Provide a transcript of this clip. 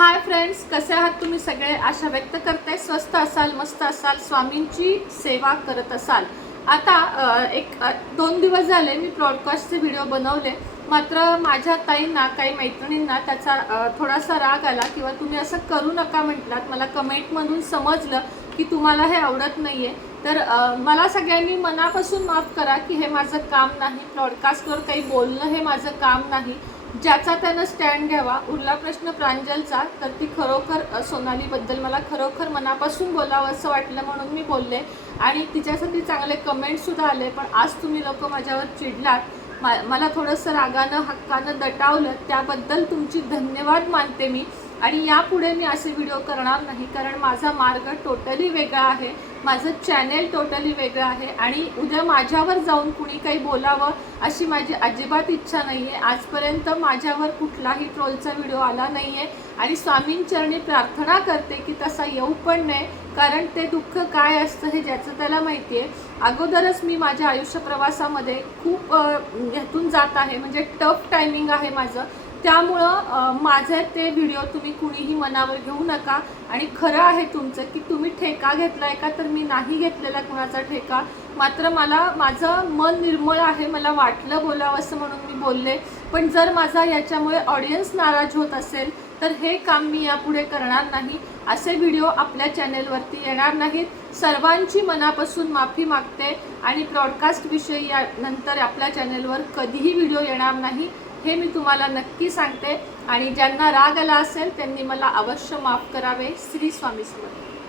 Hi friends कसे आहात तुम्ही सगळे? आशा व्यक्त करते. स्वस्त असाल मस्त असाल स्वामींची सेवा करत असाल. आता एक दोन दिवस झाले मी ब्रॉडकास्टचे व्हिडिओ बनवले. मात्र माझ्या ताईंना काही मैत्रिणींना त्याचा थोडासा राग आला किंवा तुम्ही असं करू नका म्हटलात. मला कमेंटमधून समजलं की तुम्हाला हे आवडत नाही आहे तर मला सगळ्यांनी मनापासून माफ करा की हे माझं काम नाही. ब्रॉडकास्टवर काही बोलणं हे माझं काम नाही. ज्याचा त्यानं स्टँड घ्यावा उरला प्रश्न प्रांजलचा तर ती खरोखर सोनालीबद्दल मला खरोखर मनापासून बोलावं असं वाटलं म्हणून मी बोलले. आणि तिच्यासाठी चांगले कमेंटसुद्धा आले पण आज तुम्ही लोक माझ्यावर चिडलात. मा मला थोडंसं रागानं हक्कानं दटावलं त्याबद्दल तुमची धन्यवाद मानते मी. आणि यापुढे मी असे व्हिडिओ करणार नाही कारण माझा मार्ग टोटली वेगळा आहे. माझं चॅनेल टोटली वेगळं आहे. आणि उद्या माझ्यावर जाऊन कुणी काही बोलावं अशी माझी अजिबात इच्छा नाही आहे आजपर्यंत माझ्यावर कुठलाही ट्रोलचा व्हिडिओ आला नाही आहे आणि स्वामींचरणी प्रार्थना करते की तसा येऊ पण नाही कारण ते दुःख काय असतं हे ज्याचं त्याला माहिती आहे अगोदरच मी माझ्या आयुष्य प्रवासामध्ये खूप ह्यातून जात आहे. म्हणजे टफ टायमिंग आहे माझं. त्यामुळं माझे ते व्हिडिओ तुम्ही कुणीही मनावर घेऊ नका. आणि खरं आहे तुमचं की तुम्ही ठेका घेतलाय का तर मी नाही घेतलेला कुणाचा ठेका. मात्र मला माझं मन निर्मळ आहे मला वाटलं बोलावं असं म्हणून मी बोलले. पण जर माझा याच्यामुळे ऑडियन्स नाराज होत असेल तर हे काम मी यापुढे करणार नाही. असे व्हिडिओ आपल्या चॅनेलवरती येणार नाहीत. सर्वांची मनापासून माफी मागते आणि ब्रॉडकास्टविषयी या नंतर आपल्या चॅनेलवर कधीही व्हिडिओ येणार नाही. हे मी तुम्हाला नक्की सांगते. आणि ज्यांना राग आला असेल त्यांनी मला अवश्य माफ करावे. श्री स्वामी समर्थ.